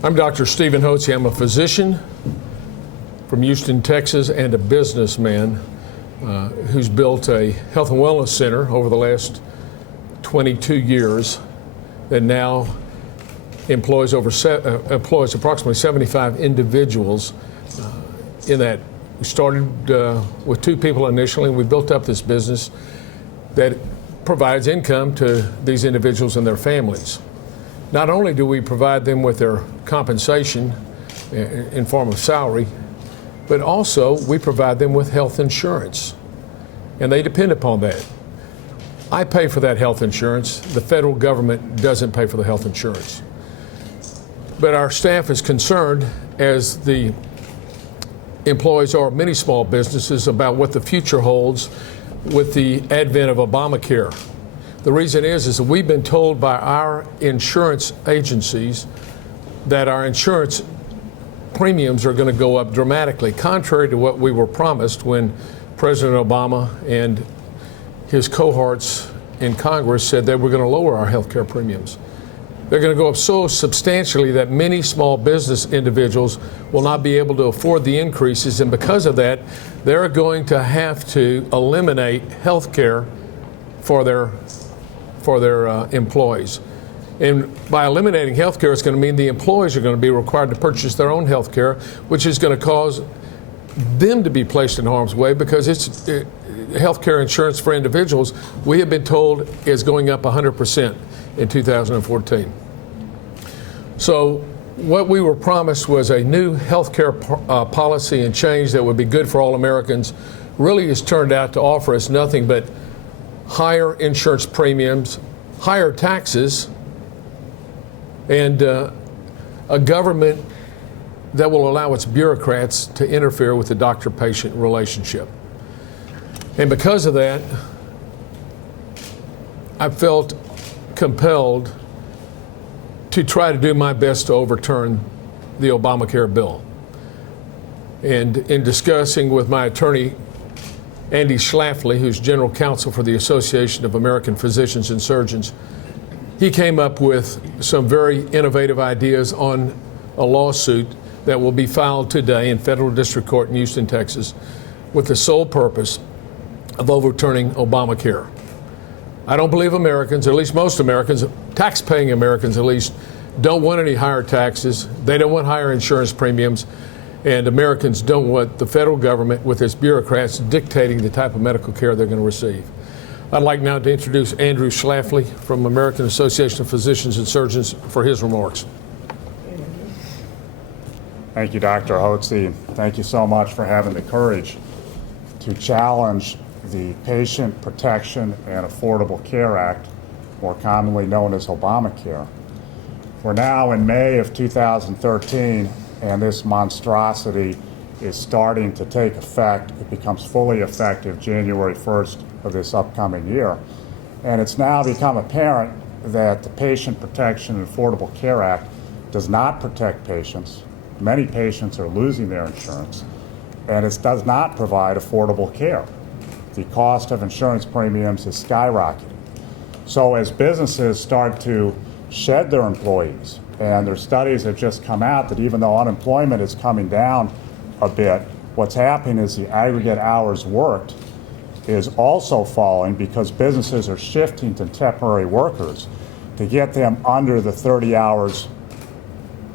I'm Dr. Stephen Hotze. I'm a physician from Houston, Texas, and a businessman who's built a health and wellness center over the last 22 years that now employs approximately 75 individuals. In that, we started with 2 people initially, and we built up this business that provides income to these individuals and their families. Not only do we provide them with their compensation in form of salary, but also we provide them with health insurance, and they depend upon that. I pay for that health insurance. The federal government doesn't pay for the health insurance. But our staff is concerned, as the employees are of many small businesses, about what the future holds with the advent of Obamacare. The reason is that we've been told by our insurance agencies that our insurance premiums are going to go up dramatically, contrary to what we were promised when President Obama and his cohorts in Congress said they were going to lower our health care premiums. They're going to go up so substantially that many small business individuals will not be able to afford the increases, and because of that, they're going to have to eliminate health care for their employees. And by eliminating health care, it's going to mean the employees are going to be required to purchase their own health care, which is going to cause them to be placed in harm's way, because health care insurance for individuals, we have been told, is going up 100% in 2014. So what we were promised was a new health care policy and change that would be good for all Americans. Really has turned out to offer us nothing but higher insurance premiums, higher taxes, and a government that will allow its bureaucrats to interfere with the doctor-patient relationship. And because of that, I felt compelled to try to do my best to overturn the Obamacare bill. And in discussing with my attorney, Andy Schlafly, who's General Counsel for the Association of American Physicians and Surgeons, he came up with some very innovative ideas on a lawsuit that will be filed today in federal district court in Houston, Texas, with the sole purpose of overturning Obamacare. I don't believe Americans, or at least most Americans, tax-paying Americans at least, don't want any higher taxes. They don't want higher insurance premiums. And Americans don't want the federal government with its bureaucrats dictating the type of medical care they're going to receive. I'd like now to introduce Andrew Schlafly from American Association of Physicians and Surgeons for his remarks. Thank you, Dr. Hotze. Thank you so much for having the courage to challenge the Patient Protection and Affordable Care Act, more commonly known as Obamacare. We're now in May of 2013, and this monstrosity is starting to take effect. It becomes fully effective January 1st of this upcoming year. And it's now become apparent that the Patient Protection and Affordable Care Act does not protect patients. Many patients are losing their insurance, and it does not provide affordable care. The cost of insurance premiums is skyrocketing. So as businesses start to shed their employees, and their studies have just come out that even though unemployment is coming down a bit, what's happening is the aggregate hours worked is also falling because businesses are shifting to temporary workers to get them under the 30 hours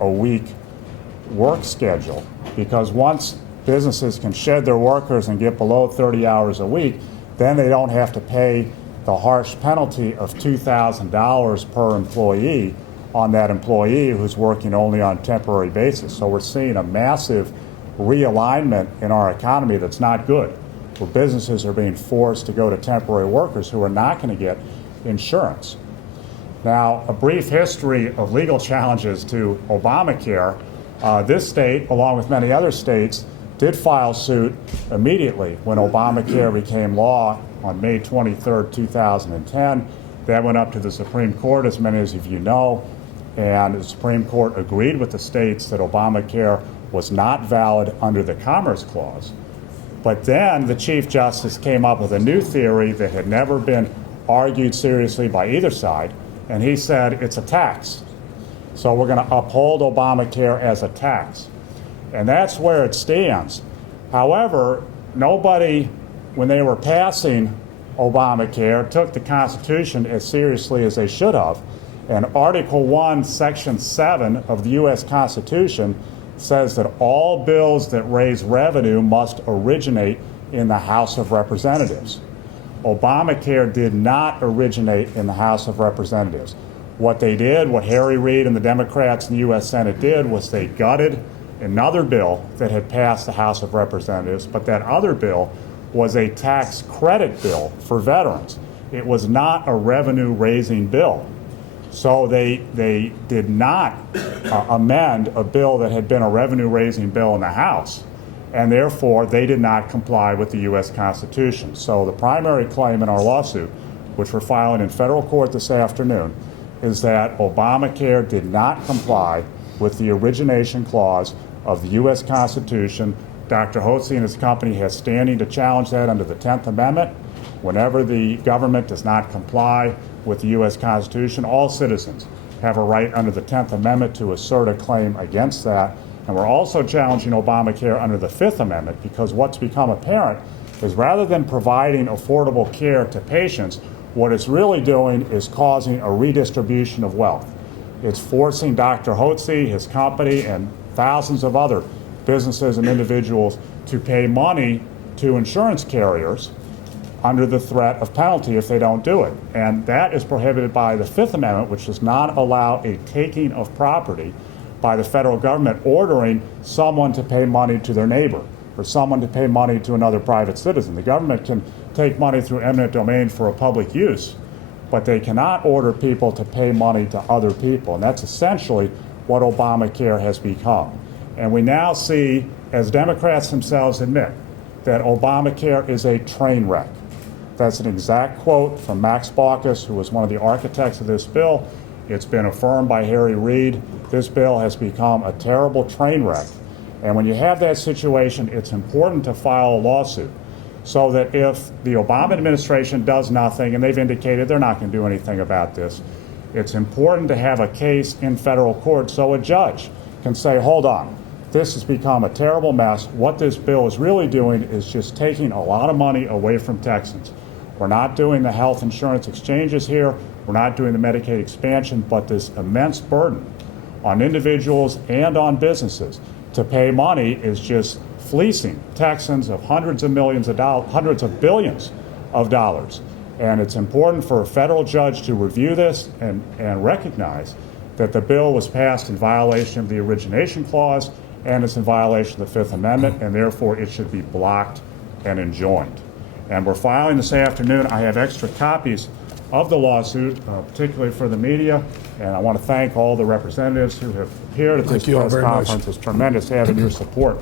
a week work schedule. Because once businesses can shed their workers and get below 30 hours a week, then they don't have to pay the harsh penalty of $2,000 per employee on that employee who's working only on a temporary basis. So we're seeing a massive realignment in our economy that's not good, where businesses are being forced to go to temporary workers who are not going to get insurance. Now, a brief history of legal challenges to Obamacare. This state, along with many other states, did file suit immediately when Obamacare became law on May 23rd, 2010. That went up to the Supreme Court, as many of you know, and the Supreme Court agreed with the states that Obamacare was not valid under the Commerce Clause. But then the Chief Justice came up with a new theory that had never been argued seriously by either side, and he said it's a tax. So we're going to uphold Obamacare as a tax. And that's where it stands. However, nobody, when they were passing Obamacare, took the Constitution as seriously as they should have. And Article 1, Section 7 of the U.S. Constitution says that all bills that raise revenue must originate in the House of Representatives. Obamacare did not originate in the House of Representatives. What they did, what Harry Reid and the Democrats in the U.S. Senate did, was they gutted another bill that had passed the House of Representatives, but that other bill was a tax credit bill for veterans. It was not a revenue-raising bill. So they did not amend a bill that had been a revenue-raising bill in the House, and therefore they did not comply with the U.S. Constitution. So the primary claim in our lawsuit, which we're filing in federal court this afternoon, is that Obamacare did not comply with the origination clause of the U.S. Constitution. Dr. Hotze and his company has standing to challenge that under the 10th Amendment. Whenever the government does not comply with the U.S. Constitution, all citizens have a right under the 10th Amendment to assert a claim against that. And we're also challenging Obamacare under the 5th Amendment because what's become apparent is rather than providing affordable care to patients, what it's really doing is causing a redistribution of wealth. It's forcing Dr. Hotze, his company, and thousands of other businesses and individuals to pay money to insurance carriers under the threat of penalty if they don't do it. And that is prohibited by the Fifth Amendment, which does not allow a taking of property by the federal government ordering someone to pay money to their neighbor or someone to pay money to another private citizen. The government can take money through eminent domain for a public use, but they cannot order people to pay money to other people. And that's essentially what Obamacare has become. And we now see, as Democrats themselves admit, that Obamacare is a train wreck. That's an exact quote from Max Baucus, who was one of the architects of this bill. It's been affirmed by Harry Reid. This bill has become a terrible train wreck. And when you have that situation, it's important to file a lawsuit so that if the Obama administration does nothing, and they've indicated they're not going to do anything about this, it's important to have a case in federal court so a judge can say, hold on, this has become a terrible mess. What this bill is really doing is just taking a lot of money away from Texans. We're not doing the health insurance exchanges here. We're not doing the Medicaid expansion, but this immense burden on individuals and on businesses to pay money is just fleecing Texans of hundreds of millions of dollars, hundreds of billions of dollars. And it's important for a federal judge to review this and recognize that the bill was passed in violation of the origination clause and it's in violation of the Fifth Amendment, and therefore it should be blocked and enjoined. And we're filing this afternoon. I have extra copies of the lawsuit, particularly for the media, and I want to thank all the representatives who have appeared at this press conference. It's tremendous having your support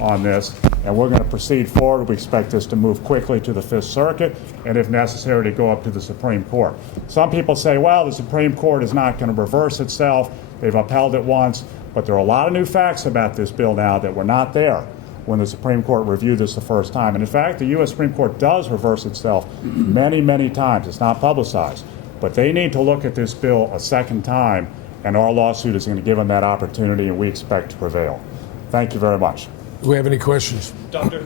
on this, and we're going to proceed forward. We expect this to move quickly to the Fifth Circuit, and if necessary, to go up to the Supreme Court. Some people say, well, the Supreme Court is not going to reverse itself. They've upheld it once, but there are a lot of new facts about this bill now that were not there when the Supreme Court reviewed this the first time. And in fact, the U.S. Supreme Court does reverse itself many, many times. It's not publicized. But they need to look at this bill a second time, and our lawsuit is going to give them that opportunity, and we expect to prevail. Thank you very much. Do we have any questions? Doctor,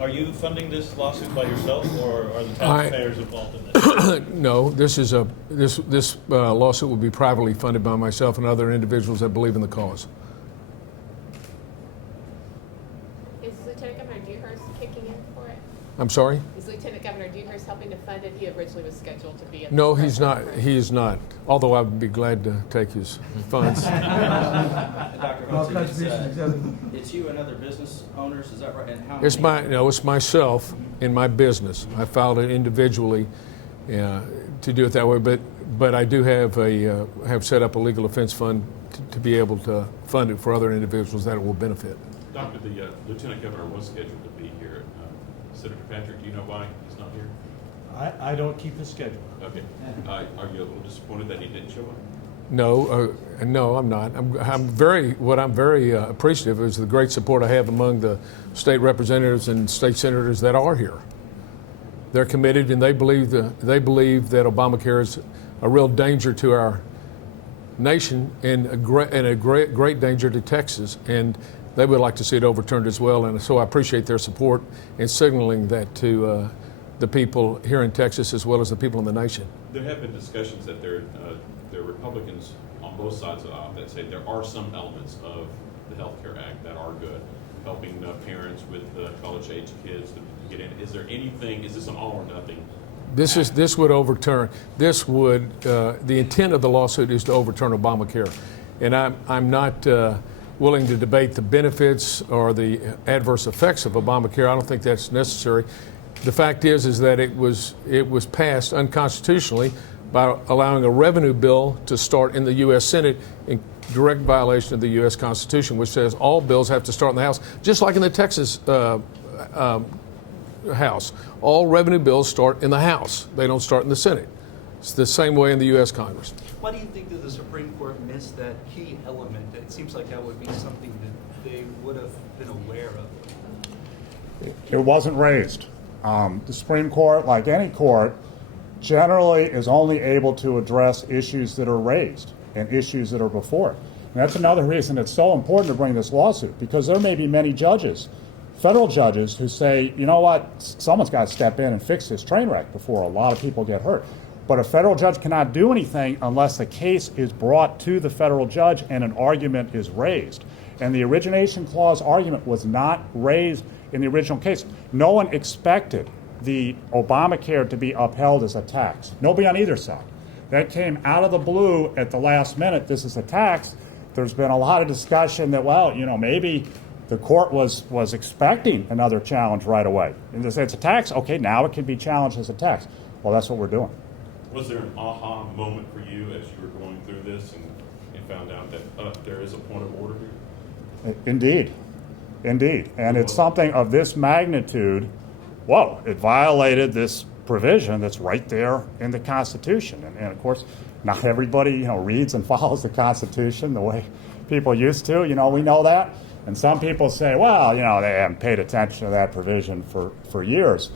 are you funding this lawsuit by yourself, or are the taxpayers involved in this? No, this lawsuit will be privately funded by myself and other individuals that believe in the cause. Is Lieutenant Governor Dewhurst kicking in for it? I'm sorry? Is Lieutenant Governor Dewhurst helping to fund it? He originally was scheduled to be at No, the he's not. He is not. Although I would be glad to take his funds. Dr. Hotze, it's you and other business owners, is that right? And how It's myself in my business. I filed it individually to do it that way, but I do have set up a legal defense fund to be able to fund it for other individuals that it will benefit. Doctor, the Lieutenant Governor was scheduled to be here. Senator Patrick, do you know why he's not here? I don't keep the schedule. Okay. Are you a little disappointed that he didn't show up? No, no, I'm not. I'm very appreciative is the great support I have among the state representatives and state senators that are here. They're committed, and they believe that Obamacare is a real danger to nation and a great danger to Texas. And they would like to see it overturned as well. And so I appreciate their support in signaling that to the people here in Texas as well as the people in the nation. There have been discussions that there are Republicans on both sides of the aisle that say there are some elements of the Health Care Act that are good, helping parents with college-age kids to get in. Is there anything? Is this an all or nothing? This would overturn. The intent of the lawsuit is to overturn Obamacare, and I'm not willing to debate the benefits or the adverse effects of Obamacare. I don't think that's necessary. The fact is that it was passed unconstitutionally by allowing a revenue bill to start in the U.S. Senate in direct violation of the U.S. Constitution, which says all bills have to start in the House, just like in the Texas House. All revenue bills start in the House. They don't start in the Senate. It's the same way in the U.S. Congress. Why do you think that the Supreme Court missed that key element? It seems like that would be something that they would have been aware of. It wasn't raised. The Supreme Court, like any court, generally is only able to address issues that are raised and issues that are before it. And that's another reason it's so important to bring this lawsuit, because there may be many judges, federal judges, who say, you know what, someone's got to step in and fix this train wreck before a lot of people get hurt. But a federal judge cannot do anything unless the case is brought to the federal judge and an argument is raised. And the origination clause argument was not raised in the original case. No one expected the Obamacare to be upheld as a tax. Nobody on either side. That came out of the blue at the last minute. This is a tax. There's been a lot of discussion that, well, maybe the court was expecting another challenge right away. And they say it's a tax. Okay, now it can be challenged as a tax. Well, that's what we're doing. Was there an aha moment for you as you were going through this and found out that there is a point of order here? Indeed. And it's something of this magnitude. Whoa, it violated this provision that's right there in the Constitution. And of course, not everybody, reads and follows the Constitution the way people used to. We know that. And some people say, well, they haven't paid attention to that provision for years.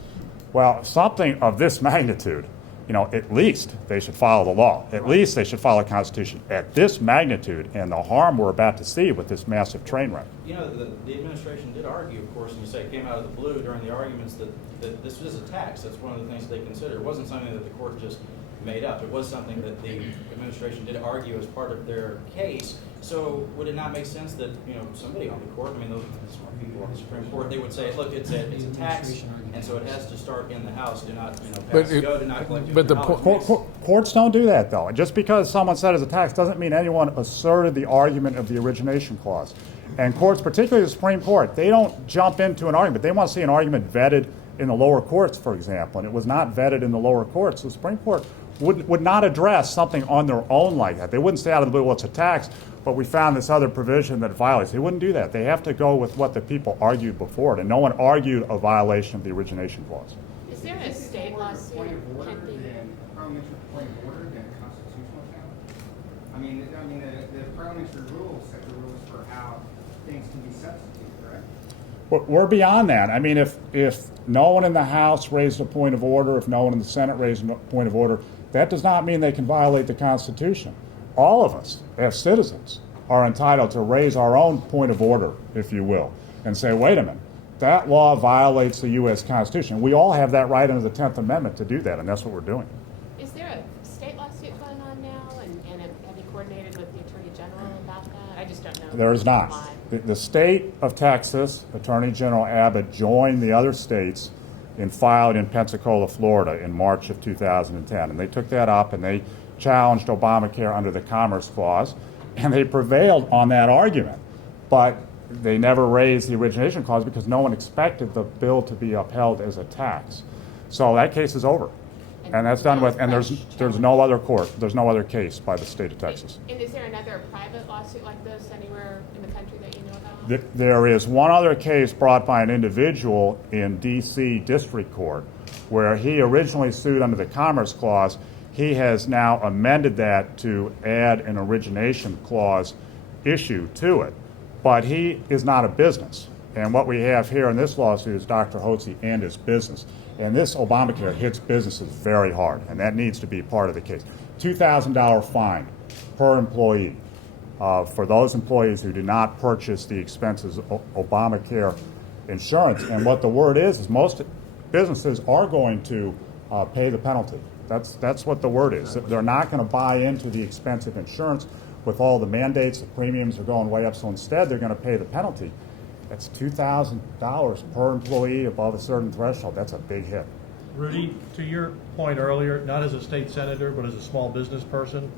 Well, something of this magnitude, at least they should follow the law. At least they should follow the Constitution at this magnitude and the harm we're about to see with this massive train wreck. The administration did argue, of course, and you say it came out of the blue during the arguments that this was a tax. That's one of the things they considered. It wasn't something that the court just made up. It was something that the administration did argue as part of their case. So would it not make sense that somebody on the court, those smart people on the Supreme Court, they would say, look, it's a tax, and so it has to start in the House. Do not do not collect. But the courts don't do that, though. Just because someone said it's a tax doesn't mean anyone asserted the argument of the origination clause. And courts, particularly the Supreme Court, they don't jump into an argument. They want to see an argument vetted in the lower courts, for example, and it was not vetted in the lower courts. The Supreme Court would not address something on their own like that. They wouldn't say out of the blue, well, it's a tax, but we found this other provision that violates. They wouldn't do that. They have to go with what the people argued before it, and no one argued a violation of the origination clause. Is there a state lawsuit pending? Parliamentary point of order than constitutional challenge? The parliamentary rules set the rules for how things can be substituted, correct? But we're beyond that. If no one in the House raised a point of order, if no one in the Senate raised a point of order, that does not mean they can violate the Constitution. All of us, as citizens, are entitled to raise our own point of order, if you will, and say, wait a minute, that law violates the U.S. Constitution. We all have that right under the 10th Amendment to do that, and that's what we're doing. Is there a state lawsuit going on now, and have you coordinated with the Attorney General about that? I just don't know. There is not. The state of Texas, Attorney General Abbott, joined the other states and filed in Pensacola, Florida in March of 2010. And they took that up and they challenged Obamacare under the Commerce Clause, and they prevailed on that argument. But they never raised the origination clause because no one expected the bill to be upheld as a tax. So that case is over. And that's done with, and there's no other court, there's no other case by the state of Texas. And is there another private lawsuit like this anywhere in the country that you know about? There is one other case brought by an individual in D.C. District Court where he originally sued under the Commerce Clause. He has now amended that to add an origination clause issue to it. But he is not a business. And what we have here in this lawsuit is Dr. Hotze and his business. And this Obamacare hits businesses very hard, and that needs to be part of the case. $2,000 fine per employee for those employees who do not purchase the expenses of Obamacare insurance. And what the word is most businesses are going to pay the penalty. That's what the word is. They're not going to buy into the expensive insurance with all the mandates. The premiums are going way up, so instead they're going to pay the penalty. That's $2,000 per employee above a certain threshold. That's a big hit. Rudy, to your point earlier, not as a state senator, but as a small business person,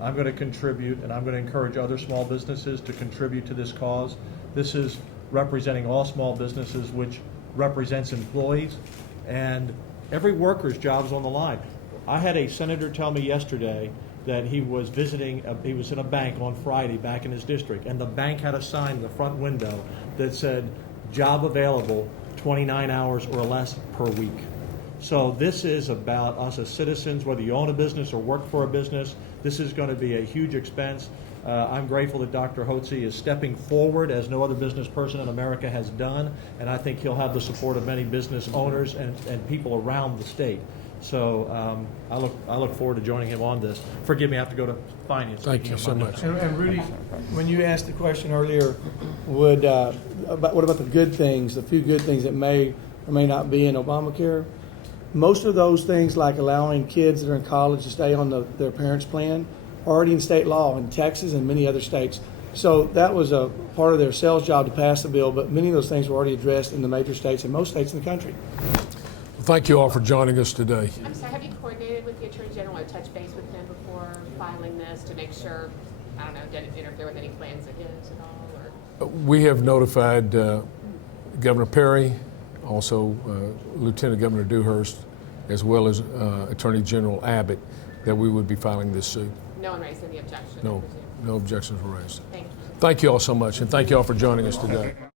I'm going to contribute, and I'm going to encourage other small businesses to contribute to this cause. This is representing all small businesses, which represents employees, and every worker's job is on the line. I had a senator tell me yesterday that he was he was in a bank on Friday back in his district, and the bank had a sign in the front window that said, job available, 29 hours or less per week. So this is about us as citizens, whether you own a business or work for a business. This is going to be a huge expense. I'm grateful that Dr. Hotze is stepping forward as no other business person in America has done, and I think he'll have the support of many business owners and people around the state. So I look forward to joining him on this. Forgive me, I have to go to finance. Thank you so much. And Rudy, when you asked the question earlier, what about the good things, the few good things that may or may not be in Obamacare? Most of those things, like allowing kids that are in college to stay on their parents' plan, are already in state law in Texas and many other states. So that was a part of their sales job to pass the bill, but many of those things were already addressed in the major states and most states in the country. Thank you all for joining us today. I'm sorry, have you coordinated with the Attorney General or touched base with him before filing this to make sure, I don't know, didn't interfere with any plans of his at all? Or? We have notified Governor Perry, also Lieutenant Governor Dewhurst, as well as Attorney General Abbott, that we would be filing this suit. No one raised any objections? No objections were raised. Thank you. Thank you all so much, and thank you all for joining us today.